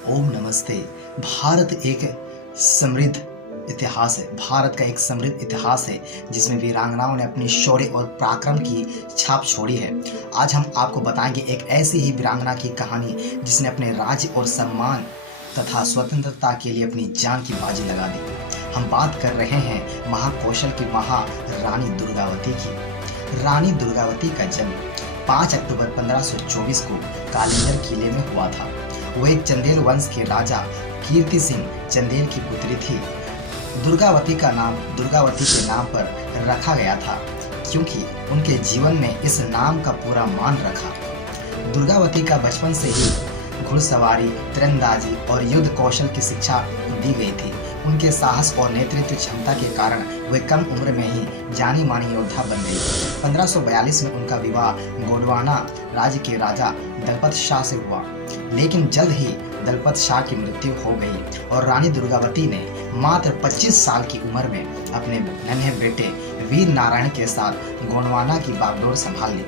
ओम नमस्ते। भारत एक समृद्ध इतिहास है। भारत का एक समृद्ध इतिहास है जिसमें वीरांगनाओं ने अपनी शौर्य और पराक्रम की छाप छोड़ी है। आज हम आपको बताएंगे एक ऐसी ही वीरांगना की कहानी जिसने अपने राज्य और सम्मान तथा स्वतंत्रता के लिए अपनी जान की बाजी लगा दी। हम बात कर रहे हैं महाकौशल की महारानी दुर्गावती की। रानी दुर्गावती का जन्म 5 अक्टूबर 1524 को कालिंगर किले में हुआ था। वो एक चंदेल वंश के राजा कीर्ति सिंह चंदेल की पुत्री थी। दुर्गावती का नाम दुर्गावती के नाम पर रखा गया था क्योंकि उनके जीवन में इस नाम का पूरा मान रखा। दुर्गावती का बचपन से ही घुड़सवारी, तीरंदाजी और युद्ध कौशल की शिक्षा दी गई थी। उनके साहस और नेतृत्व क्षमता के कारण वे कम उम्र में ही जानी मानी योद्धा बन गई। 1542 में उनका विवाह गोंडवाना राज्य के राजा दलपत शाह से हुआ, लेकिन जल्द ही दलपत शाह की मृत्यु हो गई और रानी दुर्गावती ने मात्र 25 साल की उम्र में अपने नन्हे बेटे वीर नारायण के साथ गोंडवाना की बागडोर संभाल ली।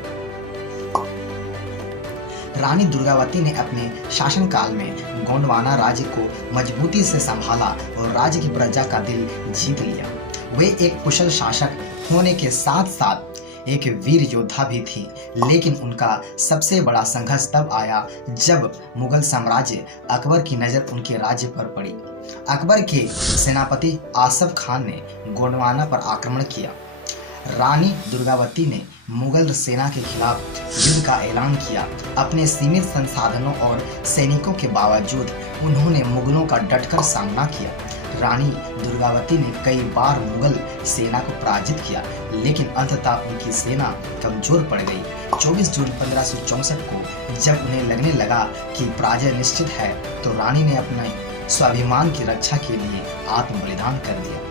रानी दुर्गावती ने अपने शासनकाल में गोंडवाना राज्य को मजबूती से संभाला और राज्य की प्रजा का दिल जीत लिया। वे एक कुशल शासक होने के साथ साथ एक वीर योद्धा भी थी, लेकिन उनका सबसे बड़ा संघर्ष तब आया जब मुगल साम्राज्य अकबर की नज़र उनके राज्य पर पड़ी। अकबर के सेनापति आसफ खान ने गोंडवाना पर आक्रमण किया। रानी दुर्गावती ने मुगल सेना के खिलाफ युद्ध का ऐलान किया। अपने सीमित संसाधनों और सैनिकों के बावजूद उन्होंने मुगलों का डटकर सामना किया। रानी दुर्गावती ने कई बार मुगल सेना को पराजित किया, लेकिन अंततः उनकी सेना कमजोर पड़ गई। 24 जून 1564 को जब उन्हें लगने लगा कि पराजय निश्चित है, तो रानी ने अपने स्वाभिमान की रक्षा के लिए आत्म बलिदान कर दिया।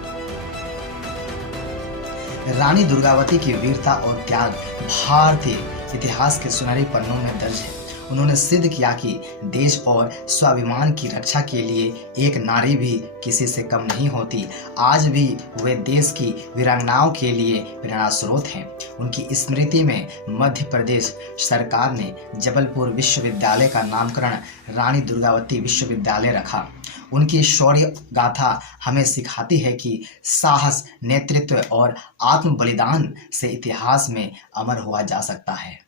रानी दुर्गावती की वीरता और त्याग भारतीय इतिहास के सुनहरे पन्नों में दर्ज है। उन्होंने सिद्ध किया कि देश और स्वाभिमान की रक्षा के लिए एक नारी भी किसी से कम नहीं होती। आज भी वे देश की वीरांगनाओं के लिए प्रेरणा स्रोत हैं। उनकी स्मृति में मध्य प्रदेश सरकार ने जबलपुर विश्वविद्यालय का नामकरण रानी दुर्गावती विश्वविद्यालय रखा। उनकी शौर्य गाथा हमें सिखाती है कि साहस, नेतृत्व और आत्म बलिदान से इतिहास में अमर हुआ जा सकता है।